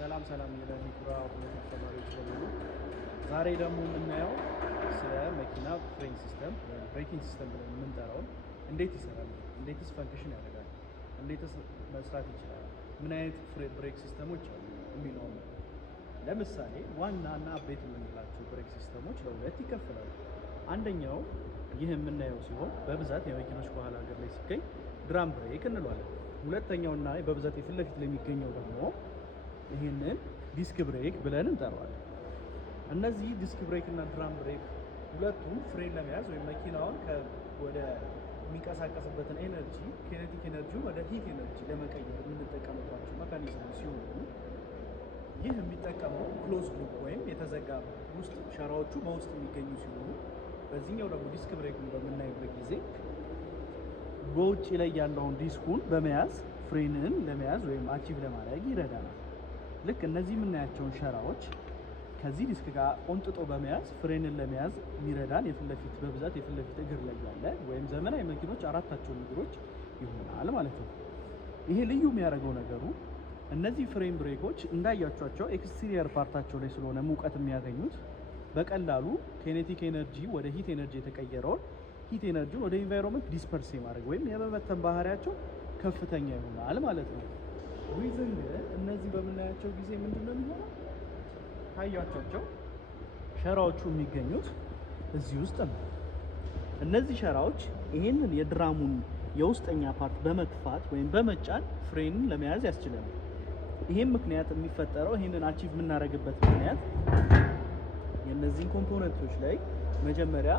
ሰላም የለሚኩራ አውቶሞቲቭ ተማሪዎች በሙሉ ዛሬ ደግሞ የምናየው ስለ መኪና ፍሬን ሲስተም ወይም ብሬኪንግ ሲስተም ብለን የምንጠራው እንዴት ይሰራል፣ እንዴትስ ፈንክሽን ያደርጋል፣ እንዴትስ መስራት ይችላል፣ ምን አይነት ብሬክ ሲስተሞች አሉ የሚለው ነው። ለምሳሌ ዋናና አቤት የምንላቸው ብሬክ ሲስተሞች ለሁለት ይከፈላሉ። አንደኛው ይህ የምናየው ሲሆን በብዛት የመኪኖች ከኋላ ሀገር ላይ ሲገኝ ድራም ብሬክ እንለዋለን። ሁለተኛውና በብዛት የፊት ለፊት ላይ የሚገኘው ደግሞ ይህንን ዲስክ ብሬክ ብለን እንጠራዋለን። እነዚህ ዲስክ ብሬክ እና ድራም ብሬክ ሁለቱም ፍሬን ለመያዝ ወይም መኪናውን ወደ የሚንቀሳቀስበትን ኤነርጂ ኬኔቲክ ኤነርጂውን ወደ ሂት ኤነርጂ ለመቀየር የምንጠቀምባቸው መካኒዝሞች ሲሆኑ ይህ የሚጠቀመው ክሎዝ ሉፕ ወይም የተዘጋ ውስጥ ሸራዎቹ በውስጥ የሚገኙ ሲሆኑ በዚህኛው ደግሞ ዲስክ ብሬኩን በምናይበት ጊዜ በውጭ ላይ ያለውን ዲስኩን በመያዝ ፍሬንን ለመያዝ ወይም አቺቭ ለማድረግ ይረዳናል። ልክ እነዚህ የምናያቸውን ሸራዎች ከዚህ ዲስክ ጋር ቆንጥጦ በመያዝ ፍሬንን ለመያዝ የሚረዳን በብዛት የፊት ለፊት እግር ላይ ያለ ወይም ዘመናዊ መኪኖች አራታቸውን እግሮች ይሆናል ማለት ነው። ይሄ ልዩ የሚያደርገው ነገሩ እነዚህ ፍሬን ብሬኮች እንዳያቸዋቸው ኤክስቴሪየር ፓርታቸው ላይ ስለሆነ ሙቀት የሚያገኙት በቀላሉ ኬኔቲክ ኤነርጂ ወደ ሂት ኤነርጂ የተቀየረውን ሂት ኤነርጂን ወደ ኢንቫይሮንመንት ዲስፐርስ የማድረግ ወይም የመበተን ባህሪያቸው ከፍተኛ ይሆናል ማለት ነው። ዊዝን ግን እነዚህ በምናያቸው ጊዜ ምንድነው የሚሆነው? ታያቸው ሸራዎቹ የሚገኙት እዚህ ውስጥ ነው። እነዚህ ሸራዎች ይሄንን የድራሙን የውስጠኛ ፓርት በመክፋት ወይም በመጫን ፍሬንን ለመያዝ ያስችላል። ይሄም ምክንያት የሚፈጠረው ይሄንን አቺቭ የምናደርግበት ምክንያት የነዚህን ኮምፖነንቶች ላይ መጀመሪያ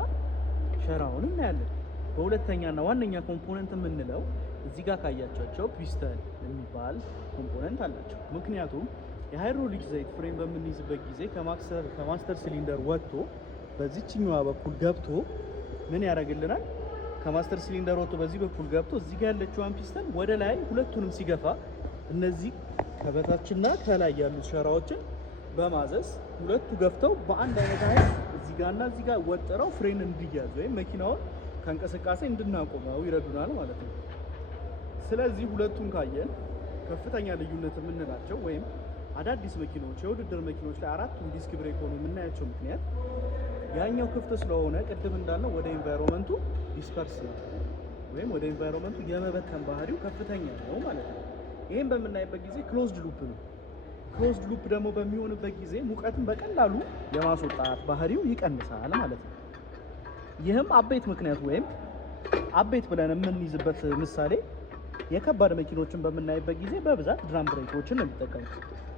ሸራውን እናያለን። በሁለተኛና ዋነኛ ኮምፖነንት የምንለው እዚህ ጋር ካያቸው ፒስተን የሚባል ኮምፖነንት አላቸው። ምክንያቱም የሃይድሮሊክ ዘይት ፍሬን በምንይዝበት ጊዜ ከማስተር ሲሊንደር ወጥቶ በዚህኛዋ በኩል ገብቶ ምን ያደርግልናል? ከማስተር ሲሊንደር ወጥቶ በዚህ በኩል ገብቶ እዚህ ጋር ያለችዋን ፒስተን ወደ ላይ ሁለቱንም ሲገፋ እነዚህ ከበታችና ከላይ ያሉት ሸራዎችን በማዘዝ ሁለቱ ገፍተው በአንድ አይነት ኃይል እዚህ ጋርና እዚህ ጋር ወጥረው ፍሬን እንዲያዝ ወይም መኪናውን ከእንቅስቃሴ እንድናቆመው ይረዱናል ማለት ነው። ስለዚህ ሁለቱን ካየን ከፍተኛ ልዩነት የምንላቸው ወይም አዳዲስ መኪኖች የውድድር መኪኖች ላይ አራቱም ዲስክ ብሬክ ሆኖ የምናያቸው ምክንያት ያኛው ክፍት ስለሆነ ቅድም እንዳልነው ወደ ኢንቫይሮንመንቱ ዲስፐርስ ነው ወይም ወደ ኢንቫይሮንመንቱ የመበተን ባህሪው ከፍተኛ ነው ማለት ነው። ይህም በምናይበት ጊዜ ክሎዝድ ሉፕ ነው። ክሎዝድ ሉፕ ደግሞ በሚሆንበት ጊዜ ሙቀትን በቀላሉ የማስወጣት ባህሪው ይቀንሳል ማለት ነው። ይህም አቤት ምክንያት ወይም አቤት ብለን የምንይዝበት ምሳሌ የከባድ መኪኖችን በምናይበት ጊዜ በብዛት ድራም ብሬኮችን ነው የሚጠቀሙት።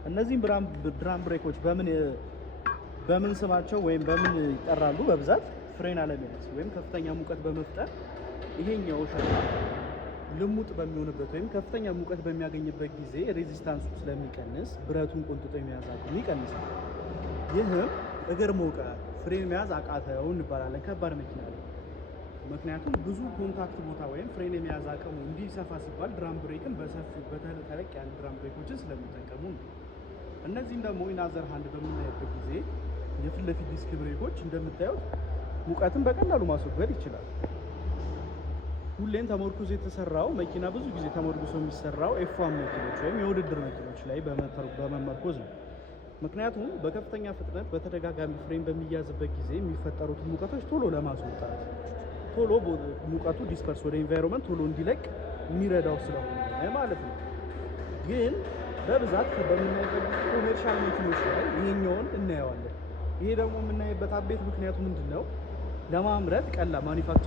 እነዚህም ድራም ብሬኮች በምን ስማቸው ወይም በምን ይጠራሉ? በብዛት ፍሬን አለመያዝ ወይም ከፍተኛ ሙቀት በመፍጠር ይሄኛው ሸራ ልሙጥ በሚሆንበት ወይም ከፍተኛ ሙቀት በሚያገኝበት ጊዜ ሬዚስታንሱ ስለሚቀንስ ብረቱን ቆንጥጦ የመያዝ አቅሙ ይቀንሳል። ይህም እግር ሞቀ፣ ፍሬን መያዝ አቃተው እንባላለን ከባድ መኪና ላይ። ምክንያቱም ብዙ ኮንታክት ቦታ ወይም ፍሬን የመያዝ አቅሙ እንዲሰፋ ሲባል ድራም ብሬክን ተለቅ ያለ ድራም ብሬኮችን ስለሚጠቀሙ ነው። እነዚህም ደግሞ ኢናዘር ሃንድ በምናይበት ጊዜ የፊት ለፊት ዲስክ ብሬኮች እንደምታዩት ሙቀትን በቀላሉ ማስወገድ ይችላል። ሁሌም ተመርኩዞ የተሰራው መኪና ብዙ ጊዜ ተመርኩዞ የሚሰራው ኤፍ1 መኪኖች ወይም የውድድር መኪኖች ላይ በመመርኮዝ ነው። ምክንያቱም በከፍተኛ ፍጥነት በተደጋጋሚ ፍሬን በሚያዝበት ጊዜ የሚፈጠሩትን ሙቀቶች ቶሎ ለማስወጣት ቶሎ ሙቀቱ ዲስፐርስ ወደ ኢንቫይሮንመንት ቶሎ እንዲለቅ የሚረዳው ስለሆነ ማለት ነው። ግን በብዛት በምናይበት ኮሜርሻል መኪኖች ላይ ይሄኛውን እናየዋለን። ይሄ ደግሞ የምናይበት አቤት ምክንያቱ ምንድነው? ለማምረት ቀላል ማኒፋክቸር